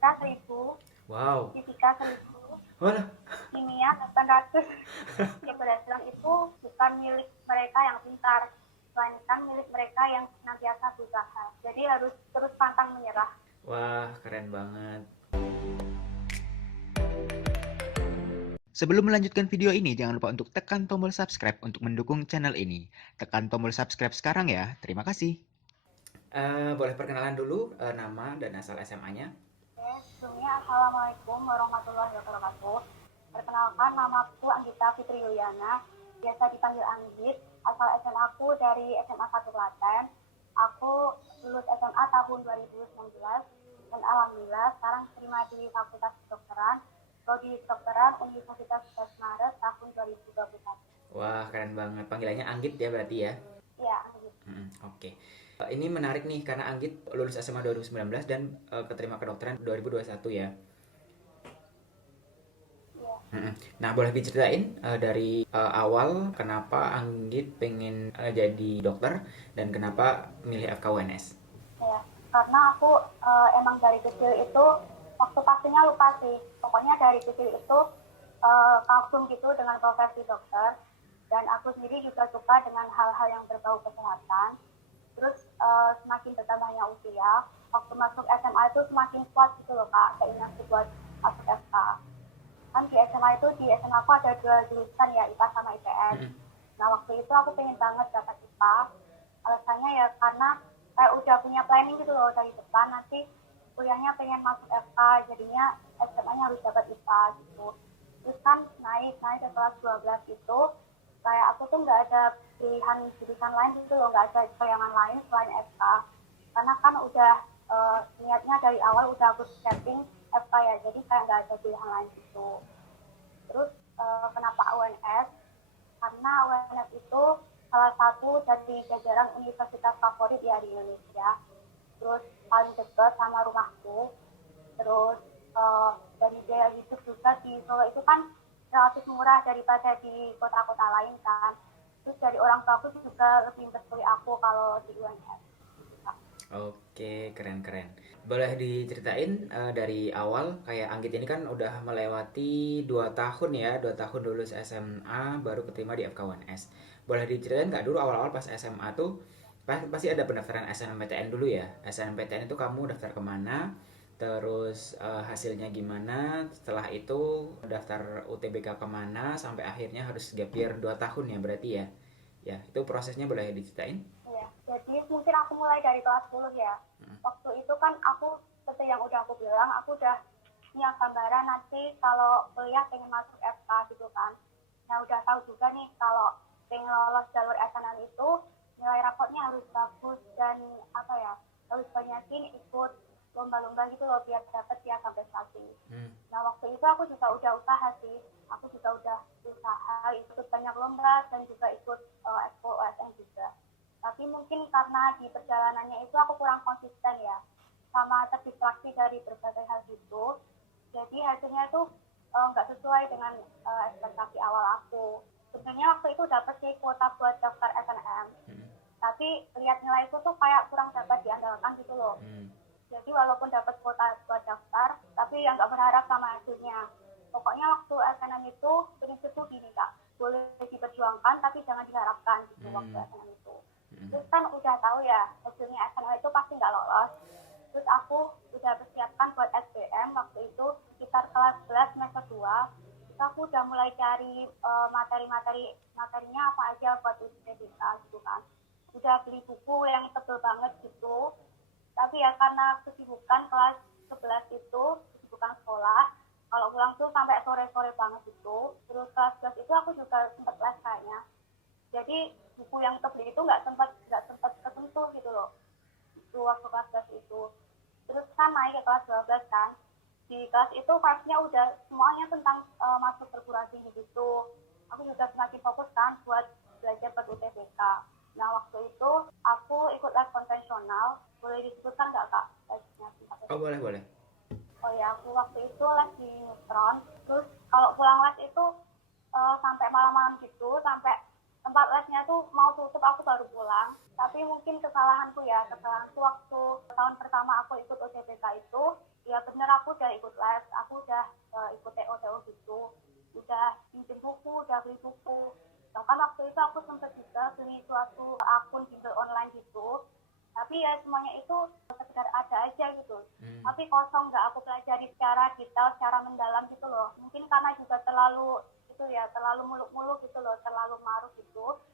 matematika 1000, Wow. fisika 1000, Walah. kimia 800. Keberhasilan itu bukan milik mereka yang pintar, melainkan milik mereka yang senantiasa berusaha. Jadi harus terus pantang menyerah. Wah, keren banget. Sebelum melanjutkan video ini, jangan lupa untuk tekan tombol subscribe untuk mendukung channel ini. Tekan tombol subscribe sekarang ya. Terima kasih. Boleh perkenalan dulu nama dan asal SMA-nya? Oke, sebelumnya Assalamualaikum warahmatullahi wabarakatuh. Perkenalkan, namaku Anggita Fitri Yuliana, biasa dipanggil Anggit, asal SMA aku dari SMA 1 Klaten. Aku lulus SMA tahun 2019 dan alhamdulillah sekarang terima di Fakultas Kedokteran, Prodi Kedokteran Universitas 11 Maret tahun 2021. Wah, keren banget. Panggilannya Anggit ya berarti ya? Iya, Anggit. Oke. Ini menarik nih karena Anggit lulus SMA 2019 dan keterima kedokteran 2021 ya. Iya. Nah, boleh diceritain dari awal kenapa Anggit pengen jadi dokter dan kenapa milih FKUNS? Ya, karena aku emang dari kecil itu waktu pastinya lupa sih. Pokoknya dari kecil itu kagum gitu dengan profesi dokter dan aku sendiri juga suka dengan hal-hal yang berbau kesehatan. Terus semakin bertambahnya usia, waktu masuk SMA itu semakin kuat gitu loh Kak, keinginan buat masuk FK. Kan di SMA itu di SMA aku ada 2 jurusan ya, IPA sama IPS. Nah waktu itu aku pengen banget dapat IPA. Alasannya ya karena kayak udah punya planning gitu loh dari depan nanti kuliahnya pengen masuk FK, jadinya SMA-nya harus dapat IPA gitu. Terus kan naik ke kelas 12 itu kayak aku tuh nggak ada pilihan jurusan lain gitu loh, nggak ada bayangan lain selain FK. Karena kan udah niatnya dari awal udah aku setting FK ya, jadi kayak nggak ada pilihan lain gitu. Terus kenapa UNS? Karena UNS itu salah satu dari jajaran universitas favorit ya di Indonesia. Terus paling dekat sama rumahku. Terus dari biaya hidup juga di Solo itu kan relatif murah daripada di kota-kota lain kan. Terus dari orang tua aku juga lebih mempersulit aku kalau di UNS. Oke, keren-keren. Boleh diceritain dari awal, kayak Anggit ini kan udah melewati 2 tahun ya, 2 tahun lulus SMA baru keterima di FK1S. Boleh diceritain nggak dulu awal-awal pas SMA tuh, pasti ada pendaftaran SNMPTN dulu ya. SNMPTN itu kamu daftar kemana, terus hasilnya gimana, setelah itu daftar UTBK kemana, sampai akhirnya harus gap year 2 tahun ya berarti ya. Ya, itu prosesnya boleh diceritain? Iya, jadi mungkin aku mulai dari kelas 10 ya. Waktu itu kan aku seperti yang udah aku bilang, aku udah punya gambaran nanti kalau kuliah pengen masuk FK gitu kan. Nah udah tahu juga nih kalau pengen lolos jalur SNM itu nilai rapotnya harus bagus dan apa ya, harus banyakin ikut lomba-lomba gitu loh biar dapat ya sampai prestasi. Nah waktu itu aku juga udah usaha sih, aku juga udah usaha ikut banyak lomba dan juga ikut ekskul OSN juga. Tapi mungkin karena di perjalanannya itu aku kurang konsisten ya, sama terdistraksi dari berbagai hal gitu. Jadi hasilnya itu nggak sesuai dengan ekspektasi awal aku. Sebenarnya waktu itu dapat sih kuota buat daftar SNM, tapi lihat nilai itu tuh kayak kurang dapat diandalkan gitu loh. Jadi walaupun dapat kuota buat daftar, tapi yang nggak berharap sama hasilnya. Pokoknya waktu SNM itu prinsipku gini Kak, boleh diperjuangkan tapi jangan diharapkan gitu waktu SNM itu. Terus kan udah tahu ya hasilnya SNM itu pasti nggak lolos. Terus aku udah persiapkan buat SBM waktu itu sekitar kelas 11 semester 2. Terus aku udah mulai cari materinya apa aja buat UTBK gitu kan. Udah beli buku yang tebel banget gitu. Tapi ya karena kesibukan kelas 11 itu, kesibukan sekolah, kalau pulang tuh sampai sore-sore banget gitu. Terus kelas 11 itu aku juga sempat les kayaknya. Jadi buku yang tebel itu nggak sempat kesentuh gitu loh. Itu waktu kelas 11 itu. Terus kan naik ke kelas 12 kan. Di kelas itu kelasnya udah semuanya tentang masuk perguruan tinggi gitu. Aku juga semakin fokus kan buat belajar buat UTBK. Nah waktu itu aku ikut les konvensional. Boleh disebutkan nggak Kak lesnya? Oh, boleh. Oh ya, aku waktu itu les di Neutron. Terus kalau pulang les itu sampai malam-malam gitu, sampai tempat lesnya tuh mau tutup aku baru pulang. Tapi mungkin kesalahanku waktu tahun pertama aku ikut UTBK itu, ya bener aku udah ikut les, aku udah ikut TO gitu, udah pinjam buku, udah beli buku. Bahkan waktu itu aku sempat juga beli suatu akun Bimbel online gitu, tapi ya semuanya itu sekedar ada aja gitu. Tapi kosong, nggak aku pelajari secara detail, secara mendalam gitu loh. Mungkin karena juga terlalu itu ya, terlalu muluk-muluk gitu loh, terlalu maruk gitu.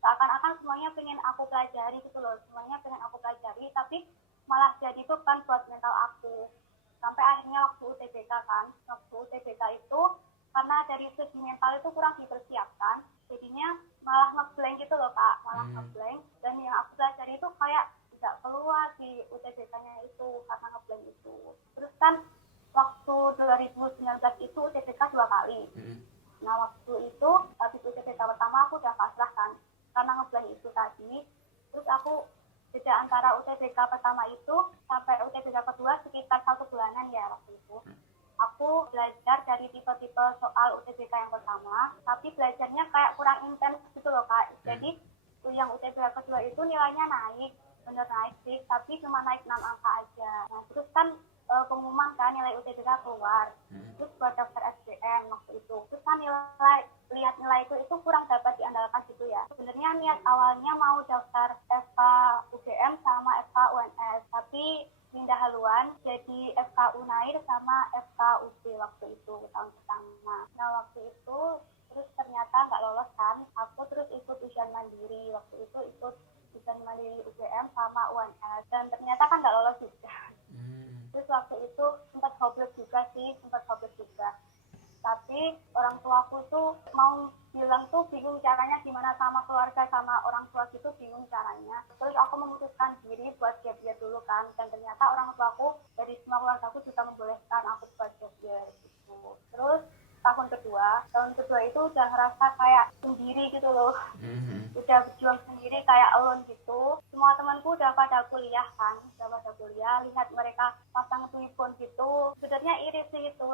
Seakan-akan semuanya pengen aku pelajari gitu loh, semuanya pengen aku pelajari, tapi malah jadi beban buat mental aku. Sampai akhirnya waktu UTBK kan, waktu UTBK itu karena dari segi mental itu kurang dipersiapkan, jadinya malah ngeblank gitu loh Kak, malah ngeblank. Dan yang aku pelajari itu kayak tidak keluar di UTBK-nya itu karena ngeblank itu. Terus kan waktu 2019 itu UTBK 2 kali. Nah waktu itu habis UTBK pertama aku udah pasrah kan, karena ngeblank itu tadi. Terus aku jeda antara UTBK pertama itu sampai UTBK kedua sekitar 1 bulanan ya waktu itu. Aku belajar dari tipe-tipe soal UTBK yang pertama, tapi belajarnya kayak kurang intens gitu loh Kak. Jadi yang UTBK kedua itu nilainya naik, bener naik sih, tapi cuma naik 6 angka aja. Nah terus kan pengumuman kan nilai UTBK keluar, terus buat daftar SBM waktu itu. Terus kan lihat nilai itu kurang dapat diandalkan gitu ya. Sebenarnya niat awalnya mau daftar FK UGM sama FK UNS, tapi pindah haluan jadi FK Unair sama FK UB waktu itu tahun pertama. Nah waktu itu terus ternyata nggak lolos kan, aku terus ikut ujian mandiri. Waktu itu ikut ujian mandiri UGM sama UNS dan ternyata kan nggak lolos juga. Terus waktu itu sempat hopeless juga sih, tapi orang tuaku tuh mau bilang tuh bingung caranya gimana sama keluarga, sama orang tua gitu bingung caranya. Terus aku memutuskan diri buat gap year dulu kan, dan ternyata orang tuaku dari semua keluarga aku juga membolehkan aku buat gap year gitu. Terus tahun kedua itu udah ngerasa kayak sendiri gitu loh, udah berjuang sendiri kayak alone gitu. Semua temanku udah pada kuliah kan, lihat mereka pasang telepon gitu, sebenarnya iri sih itu,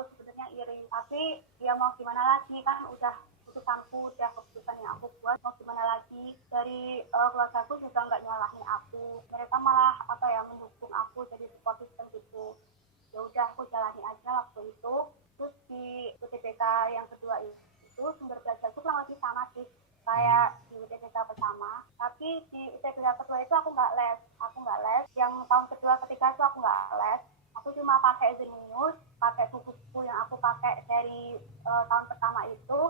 tapi ya mau gimana lagi kan, udah keputusan yang aku buat, mau gimana lagi. Dari keluarga aku juga nggak nyalahin aku, mereka malah mendukung aku, jadi support system gitu. Ya udah aku jalani aja waktu itu. Terus di UTBK yang kedua itu sumber belajarku kurang lebih sama sih kayak di UTBK pertama, tapi di UTBK kedua itu aku nggak les. Yang tahun kedua ketiga itu aku nggak les, aku cuma pakai Zenius, pakai buku-buku yang aku pakai dari tahun pertama itu,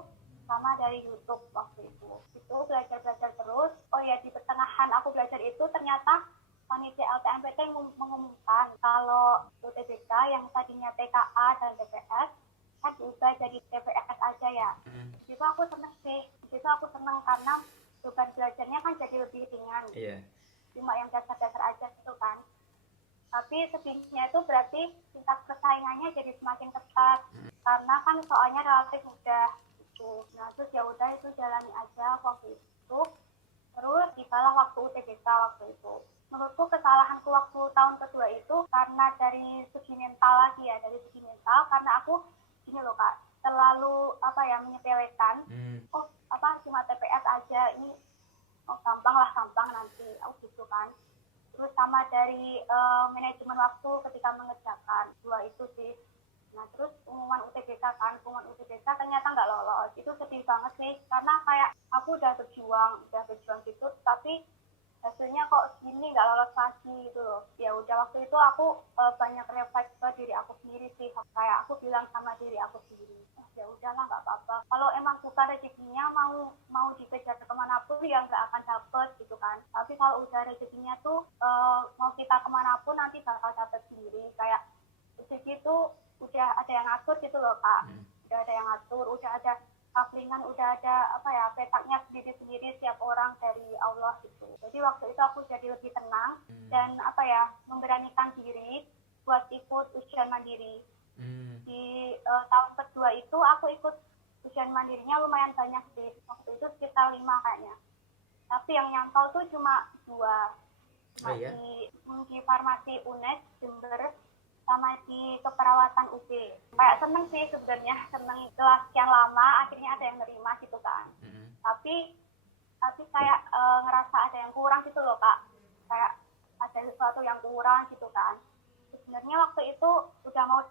sama dari YouTube waktu itu belajar terus. Oh ya, di pertengahan aku belajar itu ternyata panitia LTMPT mengumumkan kalau UTBK yang tadinya TKA dan TPS kan diubah jadi TPS aja ya. Itu aku seneng karena beban belajarnya kan jadi lebih ringan. Cuma yang dasar-dasar aja gitu kan. Tapi sedihnya itu berarti tingkat persaingannya jadi semakin ketat karena kan soalnya relatif mudah gitu. Nah terus ya udah itu jalani aja waktu itu. Terus dikalah waktu UTBK waktu itu. Menurutku kesalahanku waktu tahun kedua itu karena dari segi mental lagi ya, karena aku gini loh Kak, terlalu menyepelekan. Cuma TPS aja, ini gampang nanti gitu kan. Terus sama dari manajemen waktu ketika mengerjakan, dua itu sih. Nah terus pengumuman UTBK ternyata nggak lolos. Itu sedih banget sih, karena kayak aku udah berjuang gitu, tapi hasilnya kok gini, nggak lolos lagi gitu loh. Ya udah waktu itu aku banyak refleks ke diri aku sendiri sih, kayak aku bilang sama diri aku sendiri, ya udahlah nggak apa-apa, kalau emang bukan rezekinya mau dikejar kemanapun ya nggak akan dapet gitu kan. Tapi kalau udah rezekinya tuh mau kita kemanapun nanti bakal dapet sendiri. Kayak rezeki itu udah ada yang ngatur gitu loh Kak, udah ada yang ngatur, udah ada kaplingan, udah ada petaknya sendiri-sendiri setiap orang dari Allah gitu. Jadi waktu itu aku jadi lebih tenang dan memberanikan diri buat ikut ujian mandiri. Di tahun kedua itu aku ikut ujian mandirinya lumayan banyak sih, waktu itu sekitar 5 kayaknya. Tapi yang nyantol tuh cuma 2, di farmasi UNES Jember sama di keperawatan UB. Kayak seneng sih sebenarnya, setelah sekian lama akhirnya ada yang nerima gitu kan. Tapi kayak ngerasa ada yang kurang gitu loh Kak, kayak ada sesuatu yang kurang gitu kan. Sebenarnya waktu itu udah mau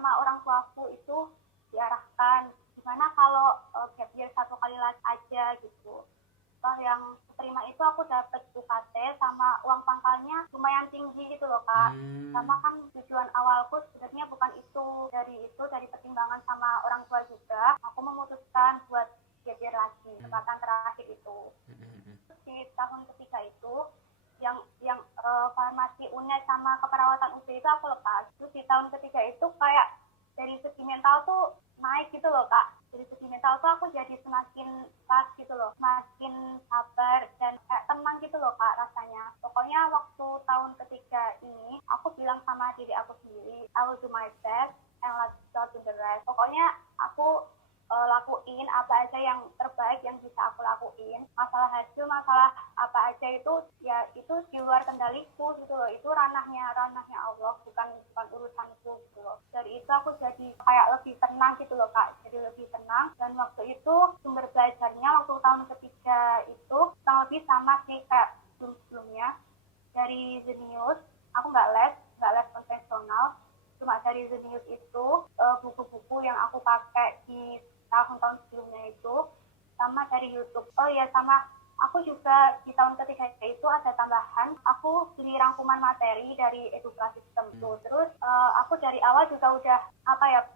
sama orang tuaku itu diarahkan gimana kalau gap year 1 kali aja gitu. Toh yang terima itu aku dapat UKT sama uang pangkalnya lumayan tinggi gitu loh Kak. Sama kan tujuan awalku sebenarnya bukan itu, dari pertimbangan sama orang tua juga, aku memutuskan buat gap year lagi, kesempatan terakhir itu. Di tahun ketiga itu yang farmasi UNED sama keperawatan UB itu aku lepas. Terus di tahun ketiga itu kayak dari segi mental tuh naik gitu loh Kak. Dari segi mental tuh aku jadi semakin pas gitu loh, semakin sabar dan kayak tenang gitu loh Kak rasanya. Pokoknya waktu tahun ketiga ini aku bilang sama diri aku sendiri, I will do my best and let's go to the rest. Pokoknya aku lakuin apa aja yang terbaik yang bisa aku lakuin. Masalah hasil, masalah apa aja itu ya itu di luar kendaliku gitu loh. Itu ranahnya Allah, bukan urusanku gitu loh. Dari itu aku jadi kayak lebih tenang gitu loh Kak. Jadi lebih tenang, dan waktu itu sumber belajarnya waktu tahun ketiga itu kurang lebih sama sih kayak sebelumnya. Dari Zenius, aku nggak les konvensional. Cuma dari Zenius itu buku-buku yang aku pakai di tahun-tahun sebelumnya itu, sama dari YouTube. Oh ya, sama aku juga di tahun ketiga itu ada tambahan, aku beli rangkuman materi dari Educlass System tuh. Terus aku dari awal juga udah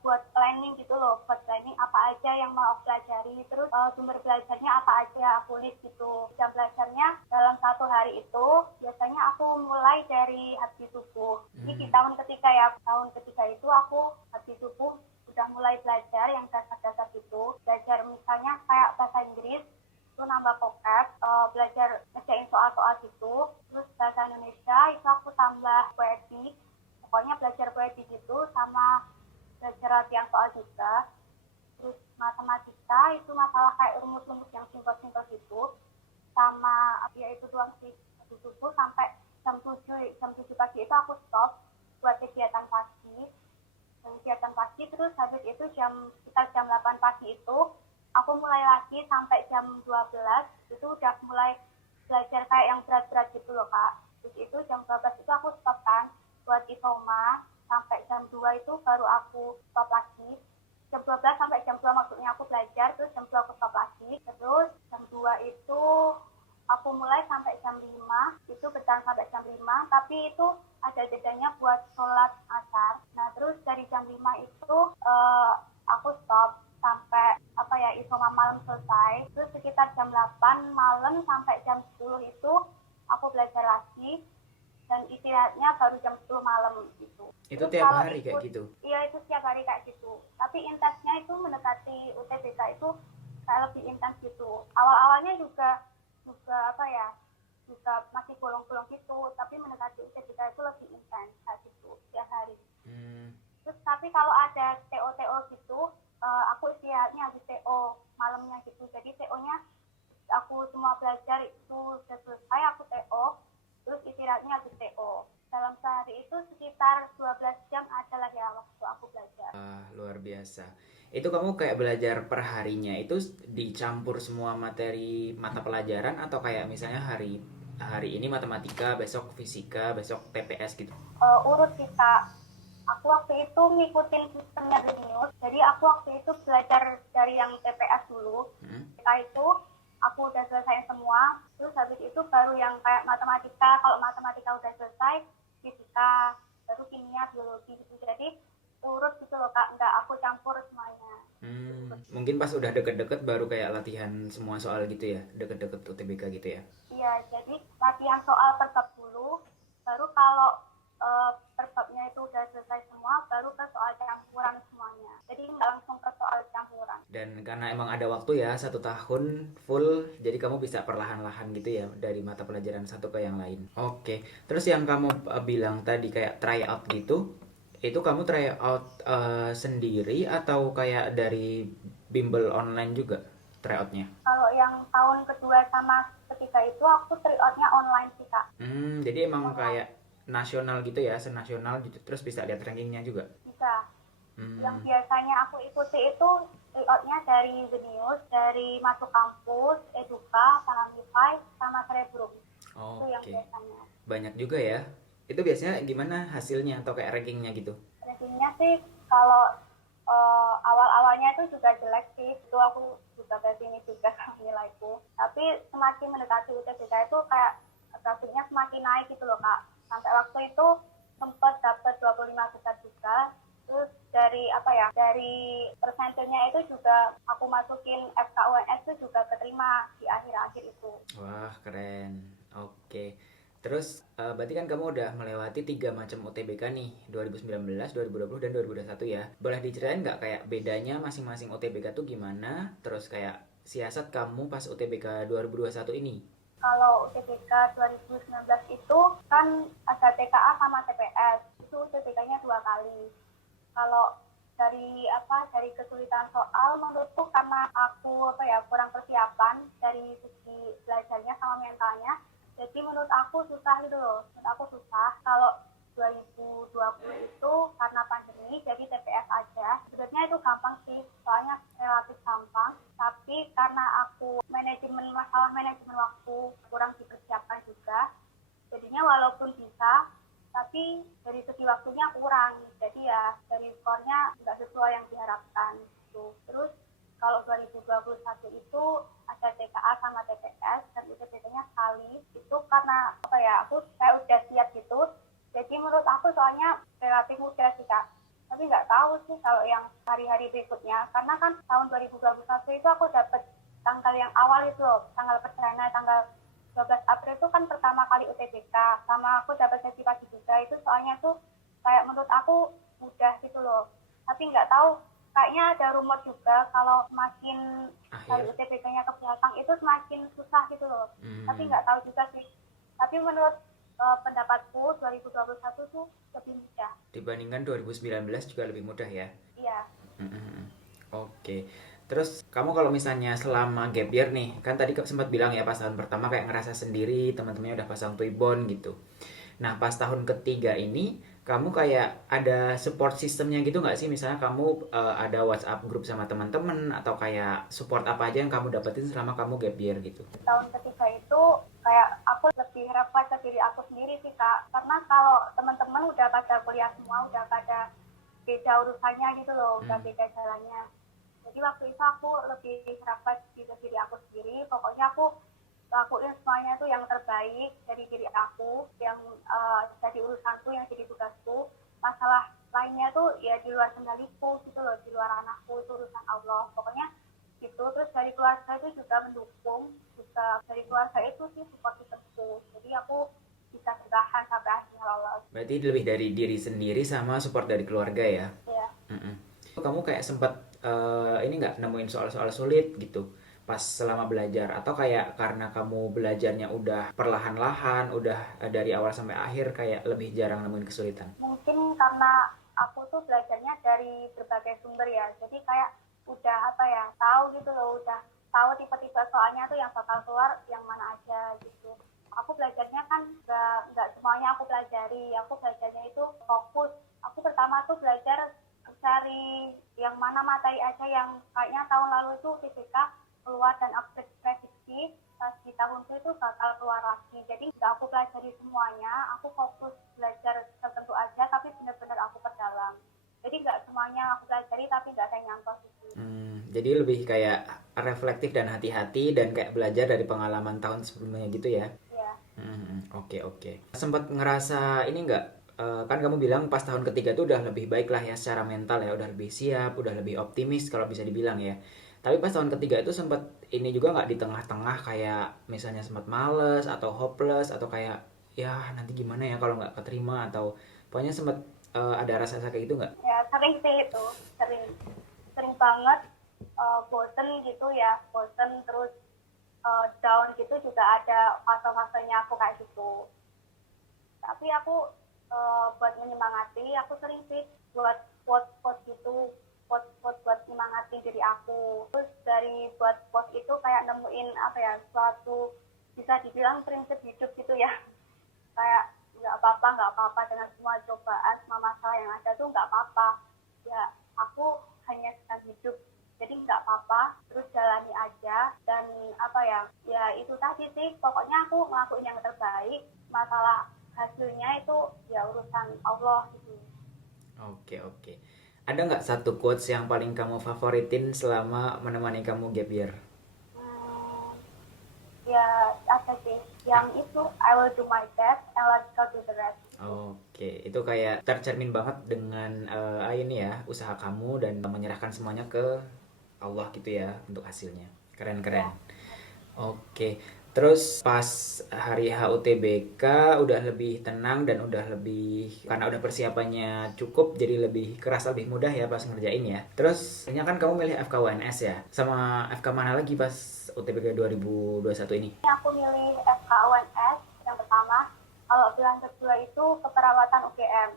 buat planning gitu loh, buat planning apa aja yang mau aku pelajari, terus sumber belajarnya apa aja aku list gitu. Jam belajarnya dalam 1 hari itu biasanya aku mulai dari habis subuh. Ini di tahun ketiga ya, tahun ketiga itu aku habis subuh udah mulai belajar yang dasar-dasar gitu, belajar misalnya kayak bahasa Inggris itu nambah vocab, belajar ngerjain soal-soal gitu. Terus bahasa Indonesia itu aku tambah puisi, pokoknya belajar puisi gitu, sama belajar latihan soal juga. Terus matematika itu masalah kayak rumus-rumus yang simpel-simpel gitu, sama ya itu doang sih. Habis subuh sampai jam 7 pagi itu aku stop buat kegiatan pagi. Terus habis itu sekitar jam 8 pagi itu aku mulai lagi sampai jam 12 itu udah mulai belajar kayak yang berat-berat gitu loh Kak. Terus itu jam 12 itu aku stop kan buat isoma, sampai jam 2 itu baru aku stop lagi. Jam 12 sampai jam 2 maksudnya aku belajar, terus jam 2 aku stop lagi. Terus jam 2 itu aku mulai sampai jam 5, itu bertahan sampai jam 5, tapi itu ada jedanya buat sholat asar. Nah terus dari jam 5 itu aku stop sampai isoma malam selesai. Terus sekitar jam 8 malam sampai jam 10 itu aku belajar lagi, dan istirahatnya baru jam 10 malam gitu. Itu tiap hari kayak gitu? Iya, itu setiap hari kayak gitu. Tapi intensnya itu mendekati UTBK itu kayak lebih intens gitu. Awal-awalnya juga masih bolong-bolong gitu, tapi mendekati UTBK itu lebih intens kayak gitu setiap hari. Terus tapi kalau ada TO gitu, aku istirahatnya habis TO malamnya gitu. Jadi TO-nya aku semua belajar itu sudah selesai, aku TO, terus istirahatnya habis TO. Dalam sehari itu sekitar 12 jam adalah ya waktu aku belajar. Luar biasa. Itu kamu kayak belajar per harinya itu dicampur semua materi mata pelajaran, atau kayak misalnya hari ini matematika, besok fisika, besok TPS gitu? Urut kita. Aku waktu itu ngikutin sistemnya Zenius. Jadi aku waktu itu belajar dari yang TPS dulu. Setelah itu aku udah selesai semua. Terus habis itu baru yang kayak matematika. Kalau matematika udah selesai, fisika, baru kimia, biologi gitu. Jadi urut gitu loh Kak, enggak aku campur semuanya. Mungkin pas udah deket-deket baru kayak latihan semua soal gitu ya, deket-deket UTBK gitu ya? Iya, jadi latihan soal per bab dulu, baru kalau per babnya itu udah selesai semua, baru ke soal campuran semuanya. Jadi nggak langsung ke soal campuran. Dan karena emang ada waktu ya, 1 tahun full, jadi kamu bisa perlahan-lahan gitu ya, dari mata pelajaran satu ke yang lain. Oke, terus yang kamu bilang tadi kayak try out gitu, itu kamu try out sendiri atau kayak dari bimbel online juga try outnya? Kalau yang tahun kedua sama ketiga itu aku try outnya online sih Kak. Jadi emang kayak nasional gitu ya, senasional gitu, terus bisa lihat rankingnya juga? Bisa. Yang biasanya aku ikuti itu try outnya dari Zenius, dari Masuk Kampus, Eduka, Salamify, sama Cerebrum. Itu yang biasanya. Banyak juga ya. Itu biasanya gimana hasilnya atau kayak rankingnya gitu? Rezekinya sih kalau awal-awalnya itu juga jelek sih, itu aku juga pesimis juga sama nilaiku. Tapi semakin mendekati UTBK itu kayak grafiknya semakin naik gitu loh kak. Sampai waktu itu sempat dapat 25 besar juga. Terus dari persentilnya itu juga aku masukin FKUNS itu juga keterima di akhir-akhir itu. Wah, keren. Oke. Terus berarti kan kamu udah melewati 3 macam UTBK nih, 2019, 2020, dan 2021 ya. Boleh diceritain nggak kayak bedanya masing-masing UTBK tuh gimana? Terus kayak siasat kamu pas UTBK 2021 ini? Kalau UTBK 2019 itu kan ada TKA sama TPS. Itu UTBK-nya 2 kali. Kalau dari kesulitan soal menurutku karena aku kurang persiapan dari segi belajarnya sama mentalnya, jadi menurut aku susah gitu loh. Menurut aku susah. Kalau 2020 itu karena pandemi jadi TPS aja. Sebenarnya itu gampang sih, soalnya relatif gampang, tapi karena aku masalah manajemen waktu kurang dipersiapkan juga, jadinya walaupun bisa tapi dari segi waktunya kurang, jadi ya dari skornya nggak sesuai yang diharapkan gitu. Terus kalau 2021 itu ada TKA sama TPS dan UTBK-nya sekali, itu karena aku kayak udah siap gitu, jadi menurut aku soalnya relatif mudah sih kak. Tapi nggak tahu sih kalau yang hari-hari berikutnya, karena kan tahun 2021 itu aku dapat tanggal yang awal itu loh, tanggal perdana, tanggal 12 April itu kan pertama kali UTBK, sama aku dapat sesi pagi juga. Itu soalnya tuh kayak menurut aku mudah gitu loh, tapi nggak tahu, kayaknya ada rumor juga kalau semakin dari UTBK-nya ke belakang itu semakin susah gitu loh. Tapi nggak tahu juga sih, tapi menurut pendapatku 2021 tuh lebih mudah dibandingkan 2019 juga lebih mudah ya? iya. Oke. Terus kamu kalau misalnya selama gap year nih, kan tadi sempat bilang ya pas tahun pertama kayak ngerasa sendiri, teman-temannya udah pasang tuibon gitu. Nah pas tahun ketiga ini, kamu kayak ada support sistemnya gitu nggak sih? Misalnya kamu ada WhatsApp grup sama teman-teman atau kayak support apa aja yang kamu dapetin selama kamu gap year gitu? Tahun ketiga itu kayak aku lebih refleks ke diri aku sendiri sih kak, karena kalau teman-teman udah pada kuliah semua, udah pada beda urusannya gitu loh, udah beda jalannya. Jadi waktu itu aku lebih refleks di diri aku sendiri, pokoknya aku lakuin semuanya itu yang terbaik dari diri aku, yang jadi urusanku, yang jadi tugasku. Masalah lainnya tuh ya di luar kendaliku gitu loh, di luar anakku, itu urusan Allah pokoknya gitu. Terus dari keluarga itu juga mendukung, juga dari keluarga itu sih support systemku, jadi aku bisa bertahan sampai akhirnya lolos. Berarti lebih dari diri sendiri sama support dari keluarga ya? Ya. Kamu kayak sempat ini nggak nemuin soal-soal sulit gitu pas selama belajar, atau kayak karena kamu belajarnya udah perlahan-lahan, udah dari awal sampai akhir kayak lebih jarang nemuin kesulitan? Mungkin karena aku tuh belajarnya dari berbagai sumber ya, jadi kayak udah tahu gitu loh, udah tahu tipe-tipe soalnya tuh yang bakal keluar yang mana aja gitu. Aku belajarnya kan nggak semuanya aku pelajari, aku belajarnya itu fokus. Aku pertama tuh belajar cari yang mana materi aja yang kayaknya tahun lalu itu TBK keluar dan update prediksi pas di tahun itu bakal keluar lagi. Jadi nggak aku pelajari semuanya, aku fokus belajar tertentu aja tapi benar-benar aku perdalam. Jadi nggak semuanya aku pelajari tapi nggak ada yang nyantol gitu. Jadi lebih kayak reflektif dan hati-hati dan kayak belajar dari pengalaman tahun sebelumnya gitu ya? Iya. Oke. Sempat ngerasa ini nggak? Kan kamu bilang pas tahun ketiga tuh udah lebih baik lah ya secara mental ya, udah lebih siap, udah lebih optimis kalau bisa dibilang ya. Tapi pas tahun ketiga itu sempat ini juga nggak di tengah-tengah kayak misalnya sempat males atau hopeless atau kayak ya nanti gimana ya kalau nggak keterima, atau pokoknya sempat ada rasa-rasa kayak gitu nggak? Ya sering sih itu, sering banget bosen gitu ya, bosen terus down gitu juga ada fase-fasenya aku kayak gitu. Tapi aku buat menyemangati, aku sering sih buat quote-quote gitu, quote-quote buat menyemangati diri aku. Terus dari buat quote itu kayak nemuin suatu bisa dibilang prinsip hidup gitu ya, kayak nggak apa-apa dengan semua cobaan, semua masalah yang ada tuh nggak apa-apa ya, aku hanya sedang hidup, jadi nggak apa-apa, terus jalani aja. Dan ya itu tadi sih, pokoknya aku ngelakuin yang terbaik, masalah hasilnya itu ya urusan Allah gitu. Oke, oke. Ada nggak satu quotes yang paling kamu favoritin selama menemani kamu gap year? Hmm, ya apa sih? Ah, Yang itu I will do my best and let's go to the rest itu. oke, itu kayak tercermin banget dengan ini ya, usaha kamu dan menyerahkan semuanya ke Allah gitu ya untuk hasilnya. Keren-keren. Ya, Oke, terus pas hari HUTBK udah lebih tenang dan udah lebih karena udah persiapannya cukup jadi lebih kerasa lebih mudah ya pas ngerjain ya. Terus ini kan kamu milih FKUNS ya. Sama FK mana lagi pas UTBK 2021 ini? ini aku milih FKUNS yang pertama. Kalau pilihan kedua itu keperawatan UGM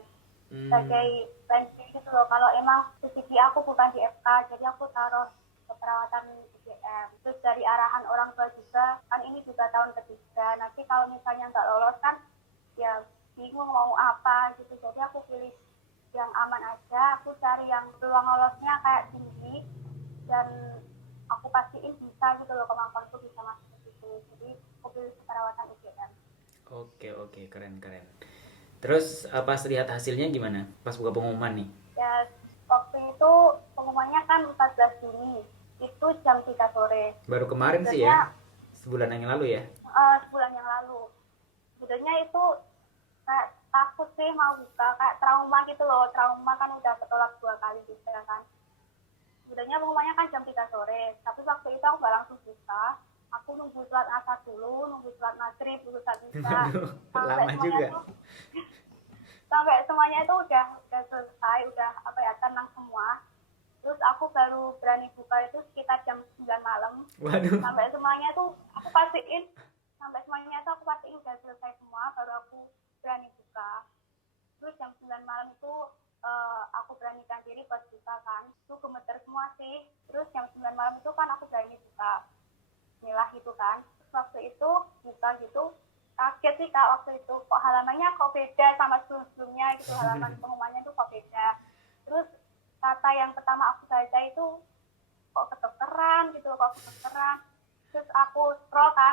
Hmm, sebagai benchmark gitu loh. Kalau emang rezeki aku bukan di FK, jadi aku taruh keperawatan UGM. Terus dari arahan orang tua juga, kan ini juga tahun ketiga. Nanti kalau misalnya nggak lolos kan, ya bingung mau apa gitu. Jadi aku pilih yang aman aja. Aku cari yang peluang lolosnya kayak tinggi dan aku pastiin bisa gitu loh kemampuanku bisa masuk ke situ. Jadi aku pilih keperawatan UGM. oke oke keren keren. Terus pas lihat hasilnya gimana? Pas buka pengumuman nih. Ya waktu itu pengumumannya kan 14 Juni, itu jam 3 sore. Baru kemarin sih ya, Sebenarnya sebulan yang lalu ya. sebulan yang lalu. Sebenarnya itu kayak takut sih mau buka, kayak trauma gitu loh. Trauma kan udah ketolak 2 kali gitu kan. Sebenarnya pengumumannya kan jam 3 sore, tapi waktu itu aku nggak langsung buka. Aku nunggu sholat asar dulu, nunggu sholat maghrib, nunggu sholat isya. Waduh, Sampai lama semuanya juga. tuh sampai semuanya itu udah selesai, udah apa ya tenang semua. Terus aku baru berani buka itu sekitar jam 9 malam. Waduh. Sampai semuanya tuh aku pastiin, sampai semuanya tuh aku pastiin udah selesai semua, baru aku berani buka. Terus jam 9 malam itu aku beranikan diri buat buka kan. Itu gemeter semua sih. Terus jam 9 malam itu kan aku berani buka. Inilah gitu kan. Terus waktu itu buka gitu, kaget sih kak waktu itu. Kok halamannya kok beda sama sebelum-sebelumnya gitu. Halaman pengumumannya tuh kok beda. Terus kata yang pertama aku baca itu kok kedokteran gitu, kok kedokteran. Terus aku scroll ke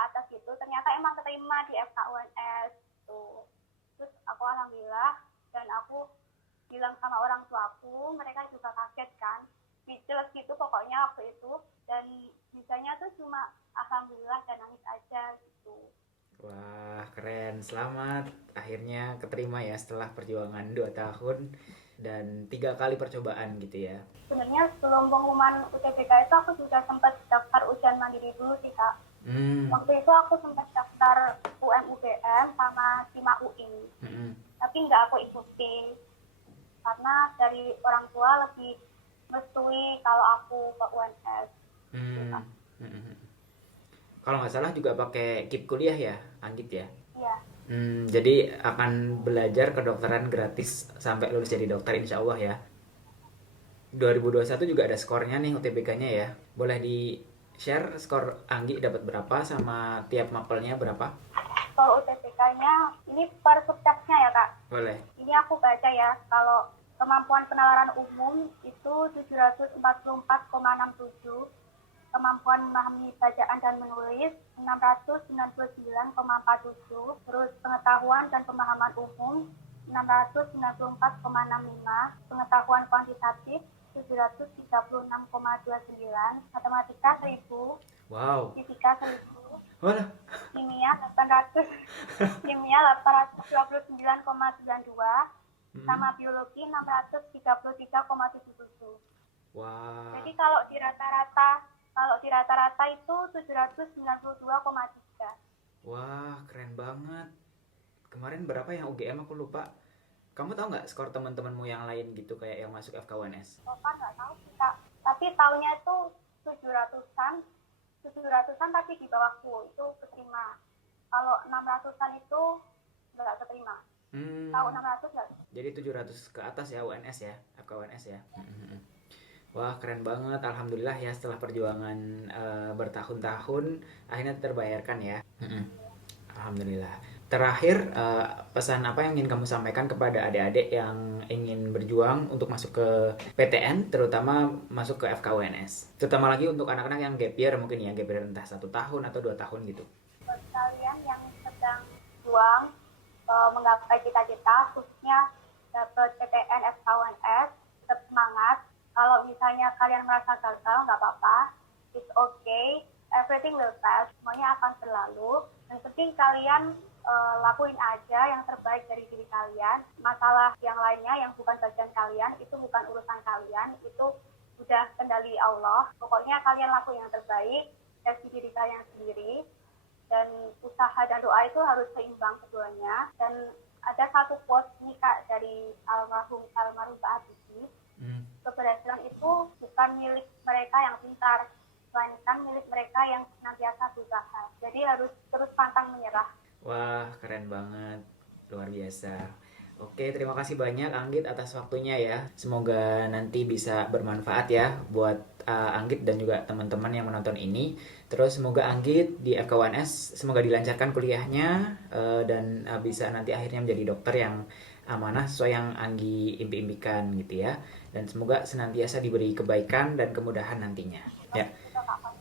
atas gitu, ternyata emang keterima di FKUNS gitu. Terus aku alhamdulillah, dan aku bilang sama orang tuaku, mereka juga kaget kan, speechless gitu pokoknya waktu itu. Dan bisanya tuh cuma alhamdulillah dan nangis aja gitu. Wah, keren. Selamat. Akhirnya keterima ya setelah perjuangan 2 tahun dan 3 kali percobaan gitu ya. Sebenarnya sebelum pengumuman UTBK itu aku juga sempat daftar ujian mandiri dulu sih kak. Hmm. Waktu itu aku sempat daftar UMUGM sama SIMA UI, Mm-mm. tapi nggak aku ikuti karena dari orang tua lebih mestui kalau aku ke UNS gitu Hmm. kak. Mm-mm. Kalau nggak salah juga pakai KIP kuliah ya, Anggit ya. Iya, Jadi akan belajar kedokteran gratis sampai lulus jadi dokter insya Allah ya. 2021 juga ada skornya nih UTBK-nya ya. Boleh di share skor Anggi dapat berapa sama tiap mapelnya berapa? kalau UTBK-nya ini per subjeknya ya kak. Boleh. Ini aku baca ya, kalau kemampuan penalaran umum itu 744,67, kemampuan memahami bacaan dan menulis 699,47, terus pengetahuan dan pemahaman umum 694,65, pengetahuan kuantitatif 736,29, matematika 1000, Wow. fisika 1000, Walah. kimia 800, kimia 829,92, Hmm. sama biologi 633,77. Wah. Jadi kalau di rata-rata itu 792,3. Wah, keren banget. Kemarin berapa yang UGM aku lupa. Kamu tahu nggak skor teman-temanmu yang lain gitu kayak yang masuk FKUNS? Topan nggak tahu sih kak. Tapi tahunnya itu 700-an, 700-an tapi di bawahku itu keterima. Kalau 600-an itu nggak keterima. Tahu Hmm. 600 nggak? Jadi 700 ke atas ya UNS ya, FKUNS ya. Wah, keren banget. Alhamdulillah ya setelah perjuangan bertahun-tahun akhirnya terbayarkan ya. Alhamdulillah. Terakhir, pesan apa yang ingin kamu sampaikan kepada adik-adik yang ingin berjuang untuk masuk ke PTN, terutama masuk ke FKUNS? Terutama lagi untuk anak-anak yang gap year mungkin ya, gap year entah 1 tahun atau 2 tahun gitu. Buat kalian yang sedang berjuang menggapai cita-cita, khususnya dapat PTN FK1S, tetap semangat. Kalau misalnya kalian merasa gagal, nggak apa-apa, it's okay, everything will pass, semuanya akan berlalu. Yang penting kalian lakuin aja yang terbaik dari diri kalian. Masalah yang lainnya yang bukan bagian kalian, itu bukan urusan kalian, itu udah kendali Allah. Pokoknya kalian lakuin yang terbaik dari diri kalian sendiri, dan usaha dan doa itu harus seimbang keduanya. Dan ada satu quote nih Kak dari almarhum Pak Habibie, keberhasilan itu bukan milik mereka yang pintar, melainkan milik mereka yang senantiasa berusaha. Jadi harus terus pantang menyerah. Wah, keren banget. Luar biasa. Oke, terima kasih banyak Anggit atas waktunya ya. Semoga nanti bisa bermanfaat ya buat Anggit dan juga teman-teman yang menonton ini. Terus semoga Anggit di FK1S semoga dilancarkan kuliahnya dan bisa nanti akhirnya menjadi dokter yang amanah sesuai yang Anggi impi-impikan gitu ya. Dan semoga senantiasa diberi kebaikan dan kemudahan nantinya. Ya. Itu Kak.